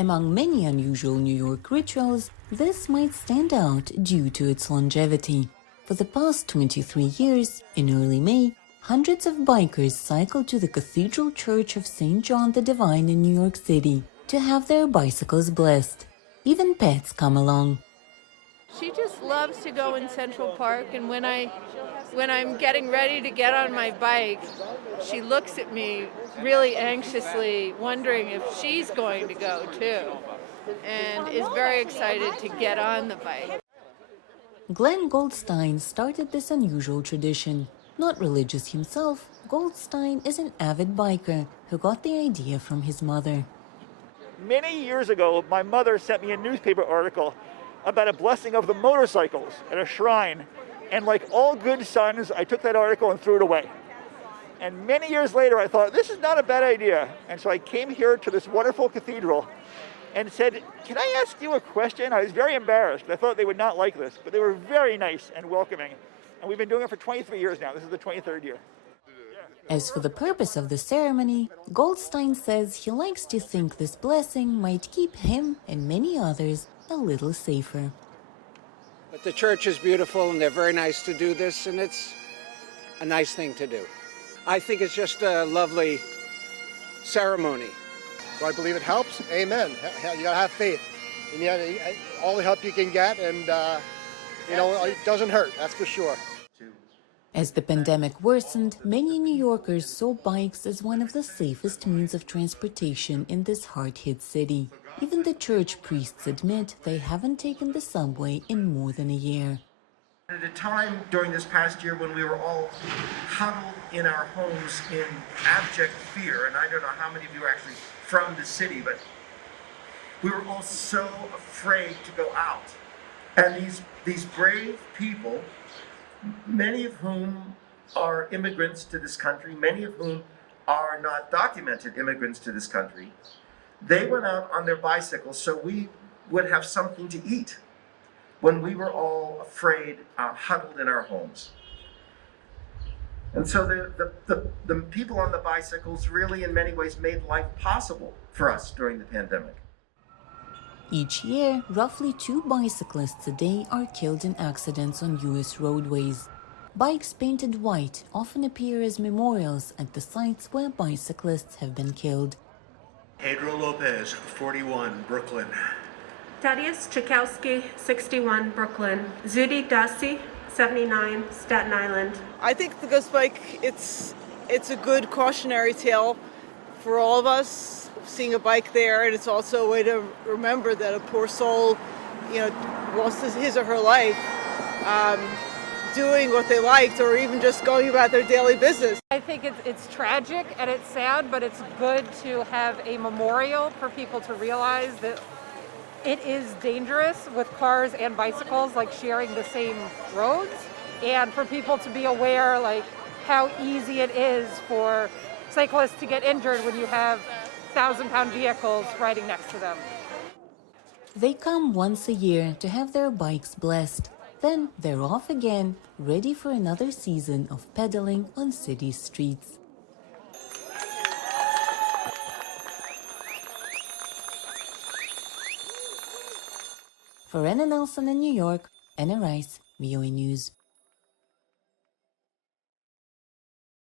Among many unusual New York rituals, this might stand out due to its longevity. For the past 23 years, in early May, hundreds of bikers cycled to the Cathedral Church of St. John the Divine in New York City to have their bicycles blessed. Even pets come along. She just loves to go in Central Park, and when I'm getting ready to get on my bike, she looks at me really anxiously, wondering if she's going to go too, and is very excited to get on the bike. Glenn Goldstein started this unusual tradition. Not religious himself, Goldstein is an avid biker who got the idea from his mother. Many years ago, my mother sent me a newspaper article about a blessing of the motorcycles at a shrine. And like all good sons, I took that article and threw it away. And many years later, I thought, this is not a bad idea. And so I came here to this wonderful cathedral and said, can I ask you a question? I was very embarrassed. I thought they would not like this, but they were very nice and welcoming. And we've been doing it for 23 years now. This is the 23rd year. As for the purpose of the ceremony, Goldstein says he likes to think this blessing might keep him and many others a little safer. But the church is beautiful and they're very nice to do this, and it's a nice thing to do. I think it's just a lovely ceremony. Do I believe it helps? Amen. You gotta have faith. And you gotta, all the help you can get, and it doesn't hurt, that's for sure. As the pandemic worsened, many New Yorkers saw bikes as one of the safest means of transportation in this hard-hit city. Even the church priests admit they haven't taken the subway in more than a year. At a time during this past year when we were all huddled in our homes in abject fear, and I don't know how many of you are actually from the city, but we were all so afraid to go out. And these brave people, many of whom are immigrants to this country, many of whom are not documented immigrants to this country, they went out on their bicycles so we would have something to eat when we were all afraid, huddled in our homes. And so the people on the bicycles really in many ways made life possible for us during the pandemic. Each year, roughly 2 bicyclists a day are killed in accidents on U.S. roadways. Bikes painted white often appear as memorials at the sites where bicyclists have been killed. Pedro Lopez, 41, Brooklyn. Thaddeus Chakowski, 61, Brooklyn. Zudi Dasi, 79, Staten Island. I think the Ghost Bike, it's a good cautionary tale for all of us. Seeing a bike there, and it's also a way to remember that a poor soul, lost his or her life doing what they liked, or even just going about their daily business. I think it's tragic and it's sad, but it's good to have a memorial for people to realize that it is dangerous with cars and bicycles, like sharing the same roads, and for people to be aware, like how easy it is for cyclists to get injured when you have 1,000-pound vehicles riding next to them. They come once a year to have their bikes blessed. Then they're off again, ready for another season of pedaling on city streets. For Anna Nelson in New York, Anna Rice, VOA News.